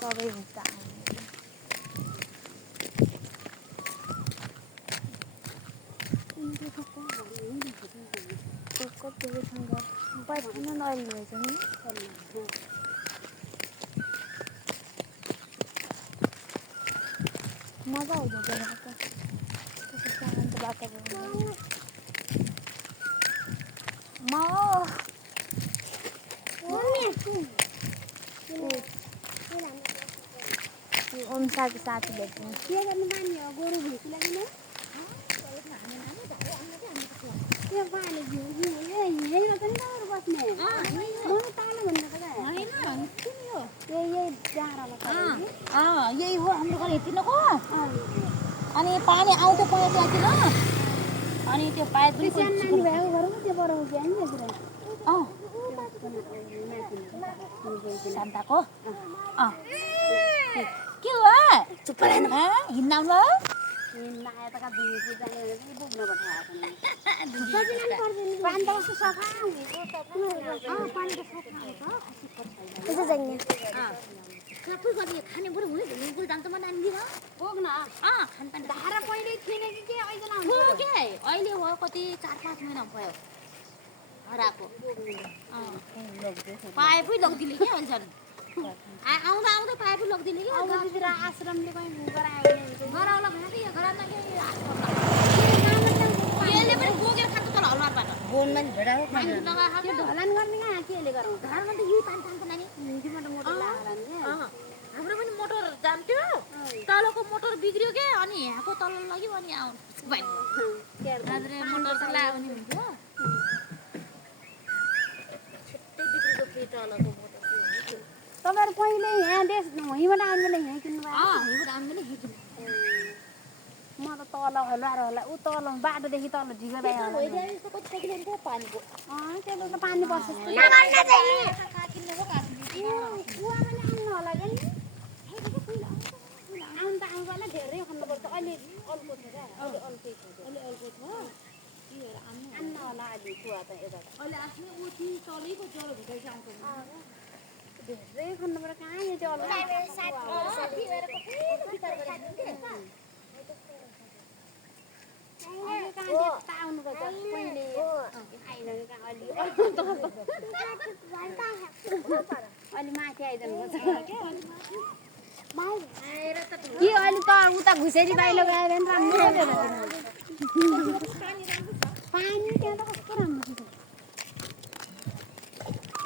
सबै हुन्छ कतिसँग बैठन अहिले नि मजा आउँछ त्यस्तो शान्त वातावरण ओम साथी साथी भेट्नु के गर्नु पानी हो गोरु भैँसीलाई किन त्यो पानी यहीँमा पनि दाउरा बस्ने तालो भन्दा यही डाँडामा यही हो हाम्रो घर हेर्तिनको अनि पानी आउँथ्यो पहिला त्यहाँतिर अनि त्यो पाइप पनि सानो नानी भएको घर त्यो बढाउ क्या नि शान्ताको के हो चुप रहेन हिँड्न ल आयो त का दुई जाने पनि बोक्न पठाएको पानी त कस्तो सफा पानी त सफा हुन्छ त्यसो जाने सबै गरी खाने बुढो हुने झुलुल जान्छ म नानी र बोक्न खानपान धारा पहिले थिएन कि अहिले हो के अहिले हो कति 4-5 महिना भयो हराको पाइपै लग्दिले के अहिले झन् आउँदा आउँदै पाइपै लग्दिले के आउँदातिर आश्रमले कहीँ गरायो गराउला भने के गराउन के यसले पनि बोकेर खान्छ तल हलमारबाट बोनमा नि भेडाको पानी लगाएको त्यो ढलान गर्ने कहाँ केले गराउँछ घरमा त यही पानी तान्छ नानी हिन्दीबाट मोटर लगाएर नि हाम्रो पनि मोटर जान्थ्यो तलको मोटर बिग्रियो के अनि यहाँको तल लग्यो अनि आउनु मोटर चाहिँ लाग्ने हुन्थ्यो छिट्टै बिग्रेको फेरि तलको मोटर तपाईँहरू पहिले यहाँ देश वहीँबाट आउनु बेला यहाँ किन्नु भयो यहीँबाट आउनु पनि हिँड्नु म त तल होला ऊ तल बाटोदेखि तल ढिगो भयो पानीको त्यहाँ त पानी पर्छ कुवामा आउनु होला क्या नि आउनु त आउँछ होला धेरै खन्नुपर्छ अहिले अल्को छ क्या अहिले अल्कै छ अहिले अल्को छ आउनु होला अहिले कुवा त यता अहिले आफ्नै ओठी तलैको ज्वरो भित्रै आउँछ धेरै खन्नुपर्छ कहाँ यो त्यो आउनुपर्छ पहिले अलि माथि आइदिनुपर्छ कि अहिले त उता घुसेरी बाहिर गयो भने राम्रो पानी त्यहाँ त कस्तो राम्रो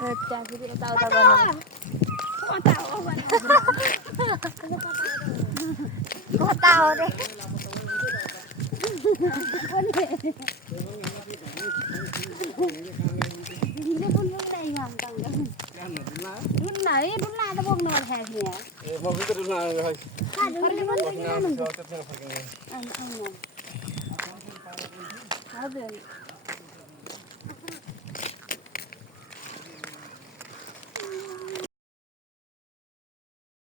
त्यहाँ फेरि यताउता गर्नु कता हो रे डुल्ला त बोक्नु पर्छ हजुर